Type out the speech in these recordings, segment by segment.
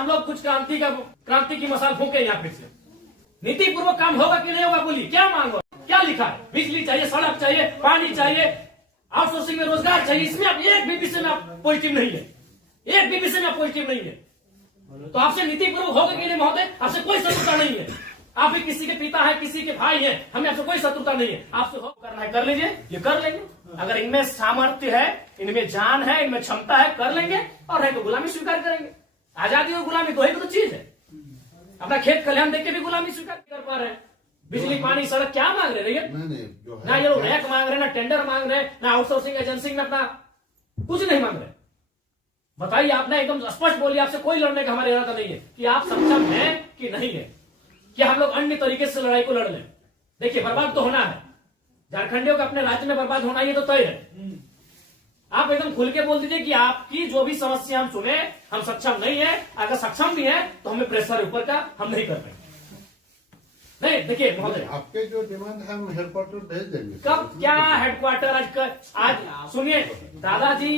हम लोग कुछ क्रांति की मसाल फूके यहाँ फिर से। नीति पूर्वक काम होगा कि नहीं होगा बोलिए, क्या मांग हो, क्या लिखा है? बिजली चाहिए, सड़क चाहिए, पानी चाहिए, आउटसोर्सिंग में रोजगार चाहिए, इसमें आप एक भी विषय में आप पॉजिटिव नहीं है, एक भी विषय में आप पॉजिटिव नहीं है। तो आपसे नीति पूर्वक होगा कि नहीं महोदय? आपसे कोई शत्रुता नहीं है, आप भी किसी के पिता है, किसी के भाई है, हमें आपसे कोई शत्रुता नहीं है। आपसे हो करना है कर लीजिए, ये कर लेंगे। अगर इनमें सामर्थ्य है, इनमें जान है, इनमें क्षमता है, कर लेंगे, और है तो गुलामी स्वीकार करेंगे। आजादी और गुलामी दो ही तो चीज है। अपना खेत खलिहान देख के भी गुलामी स्वीकार कर पा रहे हैं। बिजली पानी सड़क क्या मांग रहे हैं? ना ये लोग रैक मांग रहे हैं, ना टेंडर मांग रहे हैं, ना आउटसोर्सिंग एजेंसी में अपना कुछ नहीं मांग रहे। बताइए, आपने एकदम स्पष्ट बोलिए, आपसे कोई लड़ने का हमारा इरादा नहीं है कि आप सक्षम हैं कि नहीं है, कि हम लोग अन्य तरीके से लड़ाई को लड़ लें। देखिए, बर्बाद तो होना है, झारखंडियों का अपने राज्य में बर्बाद होना ये तो तय है। आप एकदम खुल के बोल दीजिए कि आपकी जो भी समस्या हम सुने, हम सक्षम नहीं है। अगर सक्षम भी है तो हमें प्रेशर ऊपर का हम नहीं कर पाएंगे। नहीं, देखिए महोदय, आपके जो डिमांड है हम हेडक्वार्टर भेज देंगे। कब क्या हेडक्वार्टर? आज सुनिए, दादाजी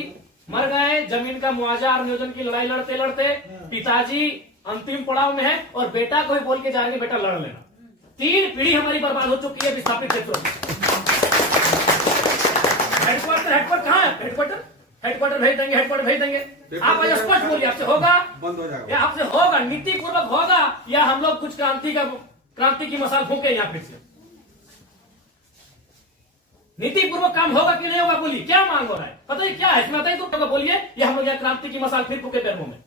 मर गए, जमीन का मुआवजा और नियोजन की लड़ाई लड़ते लड़ते पिताजी अंतिम पड़ाव में है, और बेटा को ही बोल के जा रहे बेटा लड़ लेना। 3 पीढ़ी हमारी बर्बाद हो चुकी है विस्थापित क्षेत्रों में। हेडक्वार्टर कहाँ है? हेडक्वार्टर भेज देंगे, हेडक्वार्टर भेज देंगे। आप आज स्पष्ट बोलिए, आपसे होगा, बंद हो जाएगा, या आपसे होगा नीति पूर्वक होगा, या हम लोग कुछ क्रांति की मसाल फूके यहाँ फिर से। नीति पूर्वक काम होगा कि नहीं होगा बोलिए, क्या मांग हो रहा है? बताइए क्या है इसमें, बताइए तो बोलिए। या हम लोग यहाँ क्रांति की मसाल फिर फूके पैरों में,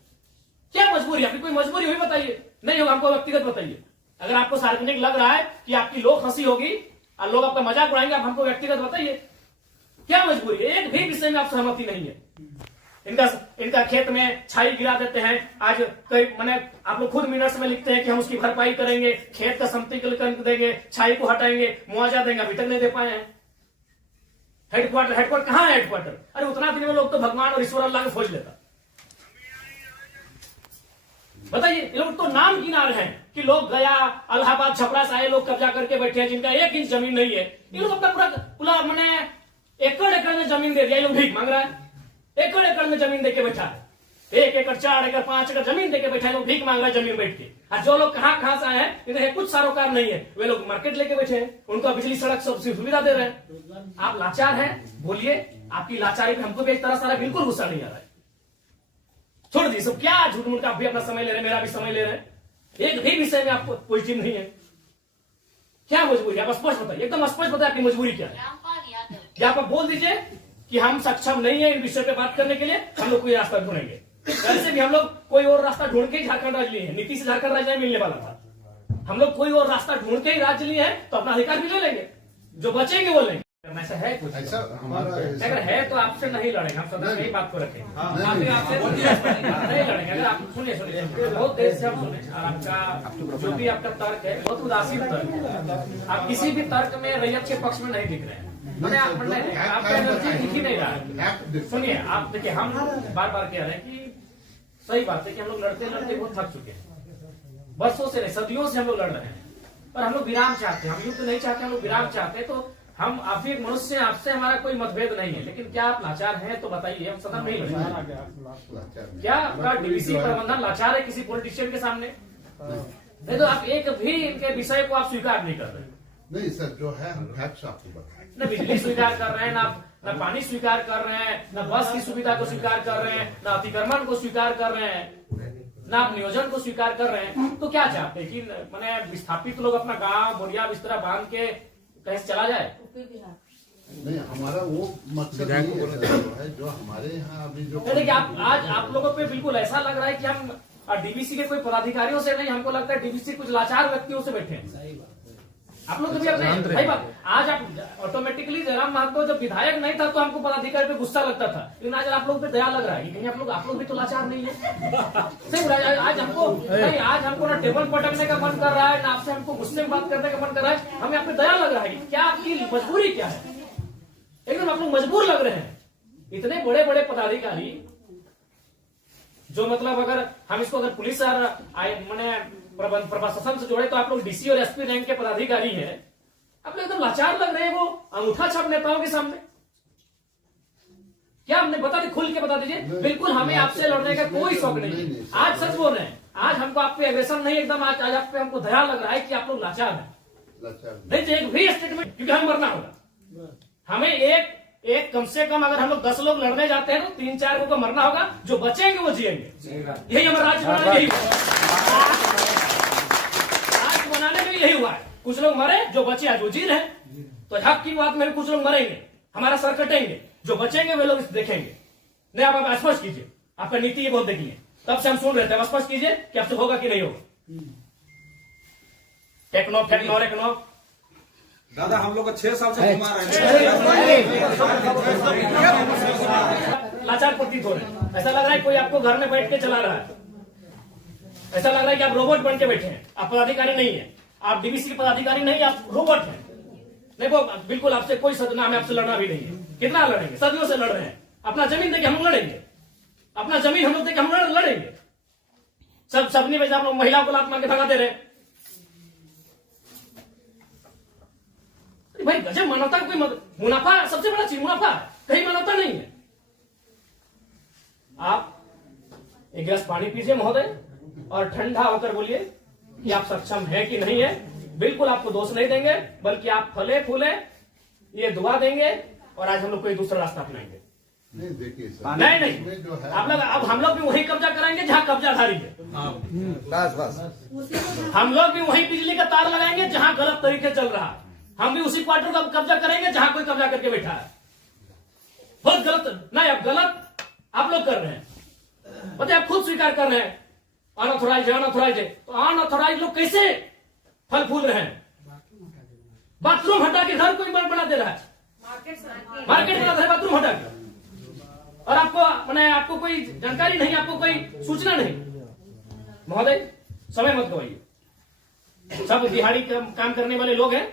क्या मजबूरी? आपकी कोई मजबूरी हुई बताइए, नहीं होगा हमको व्यक्तिगत बताइए। अगर आपको सार्वजनिक लग रहा है कि आपकी लोक हंसी होगी और लोग आपका मजाक उड़ाएंगे, आप हमको व्यक्तिगत बताइए, क्या मजबूरी है? एक भी विषय में आप सहमति नहीं है। इनका खेत में छाई गिरा देते हैं, आज कई मैंने आप लोग खुद मिनट्स में लिखते हैं कि हम उसकी भरपाई करेंगे, खेत का समतलीकरण देंगे, छाई को हटाएंगे, मुआवजा देंगे, अभी तक नहीं दे पाए हैं। हेडक्वार्टर कहाँ है? हेडक्वार्टर, अरे उतना दिन में लोग तो भगवान और ईश्वर अल्लाह को खोज लेता। बताइए, ये लोग तो नाम गिना रहे हैं कि लोग गया, इलाहाबाद, छपरा से आए लोग कब्जा करके बैठे हैं, जिनका 1 इंच जमीन नहीं है। ये लोग अपना पूरा मैंने एकड़ में जमीन दे दिया, ये लोग भीख मांग रहा है। एकड़ में जमीन देके बैठा है, 1 एकड़, 4 एकड़, 5 एकड़ जमीन देके बैठा है, लोग भीख मांग रहा है जमीन बैठ के। और जो लोग कहाँ से आए हैं, इन्हें कुछ सारोकार नहीं है, वे लोग मार्केट लेके बैठे हैं, उनको बिजली सड़क सब सुविधा दे रहे हैं। आप लाचार हैं, बोलिए। आपकी लाचारी पे हमको भी एक तरह सारा बिल्कुल गुस्सा नहीं आ रहा है। छोड़ दी सब, क्या झूठ मूठ का आप भी अपना समय ले रहे हैं, मेरा भी समय ले रहे हैं। एक भी विषय में आपको पॉजिटिव नहीं है, क्या मजबूरी? आप स्पष्ट बताइए, एकदम स्पष्ट बताइए आपकी मजबूरी क्या है। या आप बोल दीजिए कि हम सक्षम नहीं है इन विषय पे बात करने के लिए, हम लोग कोई रास्ता ढूंढेंगे। वैसे भी हम लोग कोई और रास्ता ढूंढ के ही झारखंड राज्य लिए हैं, नीति से झारखंड राज्य मिलने वाला था। हम लोग कोई और रास्ता ढूंढ के ही राज्य लिए हैं, तो अपना अधिकार भी ले लेंगे, जो बचेंगे वो लेंगे। ऐसा है कुछ? अगर है तो आपसे नहीं लड़ेंगे, हम सदा यही बात को रखेंगे, आपसे नहीं लड़ेंगे। अगर आप सुनिए बहुत देर से हम सुने, और आपका जो भी आपका तर्क है बहुत उदासीन तर्क है। आप किसी भी तर्क में रैयत के पक्ष में नहीं दिख रहे हैं, आपका एनर्जी दिख ही नहीं रहा है। सुनिए, आप देखिए, हम बार बार कह रहे हैं कि सही बात है कि हम लोग लड़ते लड़ते बहुत थक चुके हैं, बरसों से नहीं सदियों से हम लोग लड़ रहे हैं, पर हम लोग विराम चाहते हैं। हम युद्ध नहीं चाहते, हम लोग विराम चाहते हैं। तो हम आप भी मनुष्य, आपसे हमारा कोई मतभेद नहीं है, लेकिन क्या आप लाचार हैं तो बताइए, हम सदन नहीं लड़ेंगे। क्या आपका डीवीसी प्रबंधन लाचार है किसी पॉलिटिशियन के सामने? नहीं तो आप एक भी इनके विषय को आप स्वीकार नहीं कर रहे। नहीं सर, जो है हम फैक्ट्स आपको बताएं। न बिजली स्वीकार कर रहे हैं, न पानी स्वीकार कर रहे हैं, न बस की सुविधा को स्वीकार कर रहे हैं, न अतिक्रमण को स्वीकार कर रहे हैं, न आप नियोजन को स्वीकार कर रहे हैं। तो क्या चाहते हैं कि मैंने विस्थापित लोग अपना गांव बोरिया बिस्तरा बांध के कहीं से चला जाए? नहीं, हमारा वो मकसद है जो हमारे यहाँ अभी जो देखिए, आज आप लोगों पे बिल्कुल ऐसा लग रहा है कि हम डीवीसी के कोई पदाधिकारियों से नहीं, हमको लगता है डीवीसी कुछ लाचार व्यक्तियों से बैठे हैं। आप लोग भी अपने भाई बात, आज आप ऑटोमेटिकली जयराम महतो जब विधायक नहीं था तो हमको पदाधिकारी पे गुस्सा लगता था, लेकिन आज आप लोग पे दया लग रहा है। कहीं आप लोग भी तो लाचार नहीं है। सही आज हमको नहीं, आज हमको ना टेबल पटकने का मन कर रहा है, ना आपसे हमको गुस्से में बात करने का मन कर रहा है, हमें आप पे दया लग रहा है। क्या आपकी मजबूरी क्या है? एकदम आप लोग मजबूर लग रहे हैं। इतने बड़े बड़े पदाधिकारी जो मतलब अगर हम इसको अगर पुलिस मैंने प्रशासन से जोड़े तो आप लोग डीसी और एसपी रैंक के पदाधिकारी हैं, आप लोग एकदम लाचार लग रहे हैं वो अंगूठा छाप नेताओं के सामने। क्या हमने बता दी, खुल के बता दीजिए। बिल्कुल हमें आपसे लड़ने का कोई शौक नहीं है। आज सच बोल रहे हैं, आज हमको आप पे एग्रेशन नहीं, एकदम आज आप पे हमको दया लग रहा है कि आप लोग लाचार हैं। नहीं तो एक भी स्टेटमेंट, क्योंकि हम मरना होगा हमें, एक कम से कम अगर हम लोग 10 लोग लड़ने जाते हैं तो 3-4 को मरना होगा, जो बचेंगे वो जिएंगे। यही हमारा राज्य बनाने में यही राज्य बनाने में यही हुआ है। कुछ लोग मरे, जो बचे आज वो जी रहे। तो हक की बात में कुछ लोग मरेंगे, हमारा सर कटेंगे, जो बचेंगे वे लोग देखेंगे। नहीं आप स्पष्ट कीजिए, आपका नीति ये बहुत देखिए, तब से हम सुन रहे थे। स्पष्ट कीजिए कि आपसे होगा कि नहीं होगा। टेक्नो दादा हम लोग को 6 साल से घुमा रहे हैं। लाचार प्रतीत हो रहे हैं। ऐसा लग रहा है कोई आपको घर में बैठ के चला रहा है। ऐसा लग रहा है कि आप रोबोट बन के बैठे हैं। आप पदाधिकारी नहीं है, आप डीवीसी के पदाधिकारी नहीं, आप रोबोट हैं। नहीं वो बिल्कुल आपसे कोई सदना, हमें आपसे लड़ना भी नहीं है। कितना लड़ेंगे, सदियों से लड़ रहे हैं। अपना जमीन देके हम लड़ेंगे, अपना जमीन हम लोग देके हम लड़ेंगे। सबने में आप लोग महिलाओं को लात मार के भगा दे रहे हैं। भाई गजब, मानवता का कोई मुनाफा सबसे बड़ा चीज, मुनाफा कहीं मानवता नहीं है। आप एक गिलास पानी पीजिए महोदय, और ठंडा होकर बोलिए कि आप सक्षम हैं कि नहीं है। बिल्कुल आपको दोष नहीं देंगे, बल्कि आप फले फूले ये दुआ देंगे, और आज हम लोग कोई दूसरा रास्ता अपनाएंगे। नहीं देखिए नहीं जो है आप लोग, अब हम लोग भी वही कब्जा कराएंगे जहां कब्जाधारी है। बस हम लोग भी वही बिजली का तार लगाएंगे जहां गलत तरीके चल रहा है। हम भी उसी क्वार्टर का कब्जा करेंगे जहां कोई कब्जा करके बैठा है। बहुत गलत, नहीं अब गलत आप लोग कर रहे हैं। बताइए, आप खुद स्वीकार कर रहे हैं अनऑथोराइज है। तो अनऑथोराइज लोग कैसे फल फूल रहे हैं? बाथरूम हटा के घर कोई बना दे रहा है, मार्केट बना दे रहा है बाथरूम हटा के, और आपको कोई जानकारी नहीं, आपको कोई सूचना नहीं। महोदय समय मत गवाइए। सब दिहाड़ी काम करने वाले लोग हैं,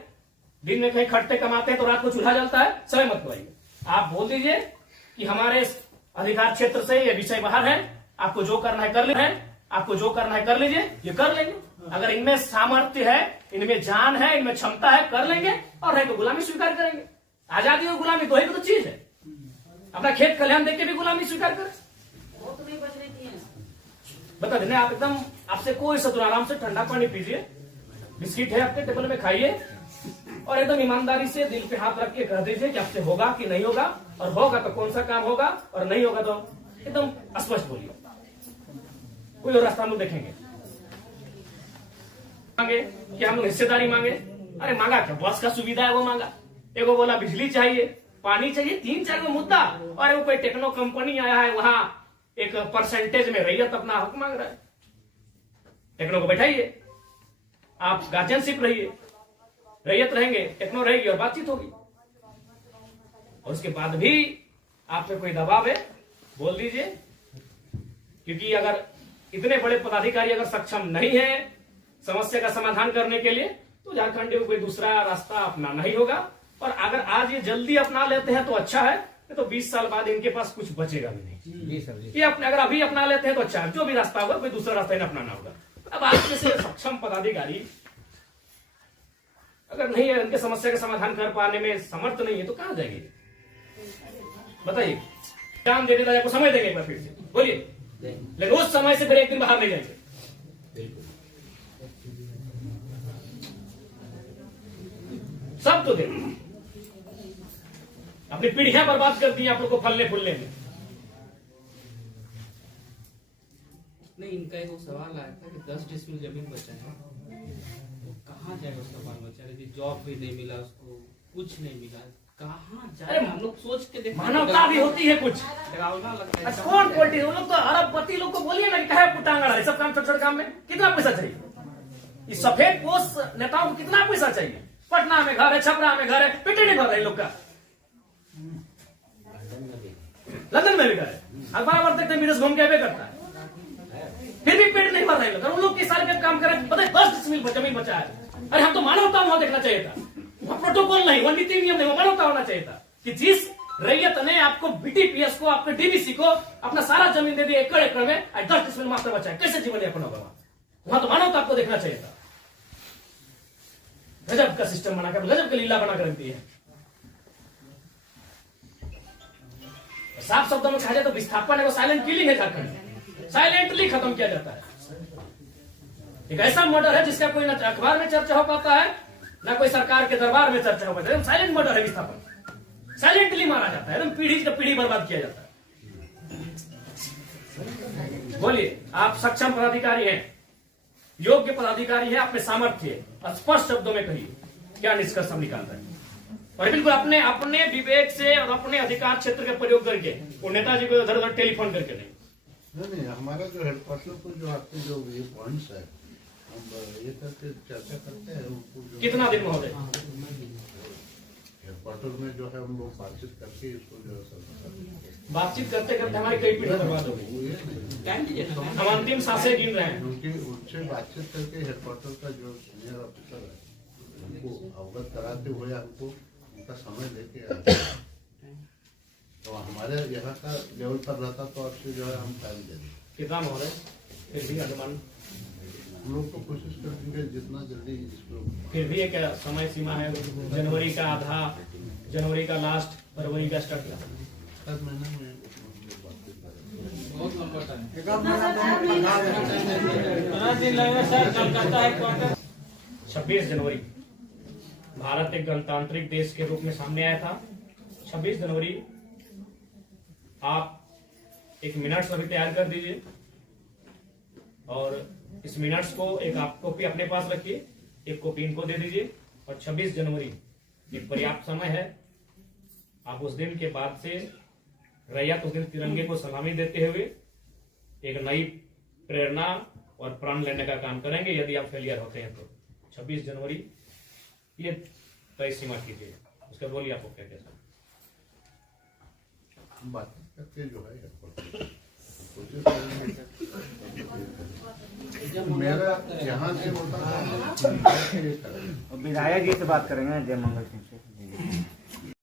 दिन में कहीं खटते कमाते हैं तो रात को चूल्हा जलता है। समय मत गवाइए। आप बोल दीजिए कि हमारे अधिकार क्षेत्र से ये विषय बाहर है, आपको जो करना है कर लीजिए, आपको जो करना है कर लीजिए, ये कर लेंगे। अगर इनमें सामर्थ्य है, इनमें जान है, इनमें क्षमता है, कर लेंगे, और नहीं तो गुलामी स्वीकार करेंगे। आजादी और गुलामी दो ही तो चीज है। अपना खेत खलिहान देख के भी गुलामी स्वीकार करें, बता देना। आप एकदम, आपसे कोई सतुर, आराम से ठंडा पानी पीजिए, बिस्किट है आपके टेबल में खाइए, और एकदम ईमानदारी से दिल पे हाथ रख के कह दीजिए कि आपसे होगा कि नहीं होगा, और होगा तो कौन सा काम होगा, और नहीं होगा तो एकदम स्पष्ट बोलिए। कोई और रास्ता हम लोग देखेंगे। मांगे कि हम लोग हिस्सेदारी मांगे, अरे मांगा क्या, बस का सुविधा है वो मांगा। एगो बोला बिजली चाहिए, पानी चाहिए, 3-4 को मुद्दा, और वो कोई टेक्नो कंपनी आया है, वहां एक परसेंटेज में रैयत अपना हक मांग रहा है। टेक्नो को बैठाइए, आप गार्जियनशिप रहिए, रैयत रहेंगे, टेक्नो रहेगी, और बातचीत होगी। और उसके बाद भी आप पे कोई दबाव है, बोल दीजिए। क्योंकि अगर इतने बड़े पदाधिकारी अगर सक्षम नहीं है समस्या का समाधान करने के लिए, तो झारखंड में कोई दूसरा रास्ता अपनाना ही होगा। और अगर आज ये जल्दी अपना लेते हैं तो अच्छा है, तो 20 साल बाद इनके पास कुछ बचेगा भी नहीं। ये अगर अभी अपना लेते हैं तो अच्छा है, जो भी रास्ता होगा कोई दूसरा रास्ता इन्हें अपनाना होगा। अब आज जैसे सक्षम पदाधिकारी अगर नहीं है, इनके समस्या का समाधान कर पाने में समर्थ नहीं है, तो कहां जाएंगे बताइए। जान दे देता, आपको समय देंगे एक बार फिर से, बोलिए। लेकिन उस समय से फिर एक दिन बाहर नहीं जाएंगे। सब तो देखो, अपनी पीढ़ियां बर्बाद कर दी आप लोग को फलने फूलने में। नहीं, इनका एक सवाल आया था कि 10 डिसमिल जमीन बचा है, वो कहाँ जाएगा उसका बाल बच्चा? यदि जॉब भी नहीं मिला उसको, कुछ नहीं मिला, कहाँ जाए? हम लोग सोच के देखते, मानवता भी होती है कुछ। डरावना लगता है। कौन क्वालिटी, वो लोग तो अरबपति लोग को बोलिए ना, कहे पुटांगड़ा है सब काम, छोटे छोटे काम में कितना पैसा चाहिए? इस सफेद पोष नेताओं को कितना पैसा चाहिए? पटना में घर है, छपरा में घर है, पेटे नहीं भर रहे लोग का। लंदन में भी घर है, अखबार पर देखते विदेश घूम के आवे करता है, फिर भी पेट नहीं भर रहे लोग। उन लोग के सारे काम करें, पता है 10 डिसमिल जमीन बचा है। अरे हम तो मानवता वहां देखना चाहिए था, वहां प्रोटोकॉल नहीं, वहां नीति नियम नहीं, वो मानवता होना चाहिए था कि जिस रैयत ने आपको बीटीपीएस को, आपके डीवीसी को अपना सारा जमीन दे दी एकड़ एकड़ में, 10 डिसमिल मात्र बचा है, कैसे जीवन यापन होगा? वहां तो मानवता आपको देखना चाहिए था। गजब का सिस्टम बनाकर, गजब का लीला बनाकर रखती है। साफ शब्दों में कहा जाए तो विस्थापन है वो साइलेंट किलिंग है झारखंड, साइलेंटली खत्म किया जाता है। एक ऐसा मर्डर है जिसका कोई ना अखबार में चर्चा हो पाता है ना कोई सरकार के दरबार में चर्चा हो पाता है। साइलेंट मर्डर है विस्थापन, साइलेंटली मारा जाता है, एकदम पीढ़ी से पीढ़ी बर्बाद किया जाता है। बोलिए, आप सक्षम पदाधिकारी हैं, योग्य पदाधिकारी है, अपने सामर्थ्य स्पष्ट शब्दों में कहिए क्या निष्कर्ष हम निकाल रहे हैं, और बिल्कुल अपने अपने विवेक से और अपने अधिकार क्षेत्र का प्रयोग करके, वो नेताजी को इधर उधर टेलीफोन करके नहीं, हमारा जो हेडक्वार्टर को जो आपके जो ये पॉइंट्स है हम ये करके चर्चा करते हैं उनको जो कितना दिन महोदय हेडक्वार्टर में जो है हम लोग बातचीत करके इसको जो है बातचीत करते करते हमारी कई पीढ़ी बर्बाद हो गई, हम अंतिम सांसें गिन रहे हैं। क्योंकि उनसे बातचीत करके हेडक्वार्टर का जो सीनियर ऑफिसर है उनको अवगत कराते हुए हमको उनका समय लेके आते हैं। तो हमारे यहाँ का लेवल पर रहता तो आपसे जो है हम टाइम दे दें। कितना महोदय फिर भी अनुमान, हम लोग तो कोशिश करेंगे जितना जल्दी इसको, फिर भी एक समय सीमा है, जनवरी का आधा, जनवरी का लास्ट, फरवरी का स्टार्ट, हर महीने में बातचीत करेंगे। 26 जनवरी भारत एक गणतांत्रिक देश के रूप में सामने आया था। 26 जनवरी आप एक मिनट्स अभी तैयार कर दीजिए और इस मिनट्स को एक आप कॉपी अपने पास रखिए, एक कॉपी इनको दे दीजिए। और 26 जनवरी एक पर्याप्त समय है, आप उस दिन के बाद से रैयत उस दिन तिरंगे को सलामी देते हुए एक नई प्रेरणा और प्राण लेने का काम करेंगे। यदि आप फेलियर होते हैं तो 26 जनवरी ये तय सीमा कीजिए। उसके बोलिए आपको क्या कहना है? हम बातचीत करके जो है कोशिश करेंगे। मेरा यहाँ से होता है विधायक जी से बात करेंगे जय मंगल सिंह से।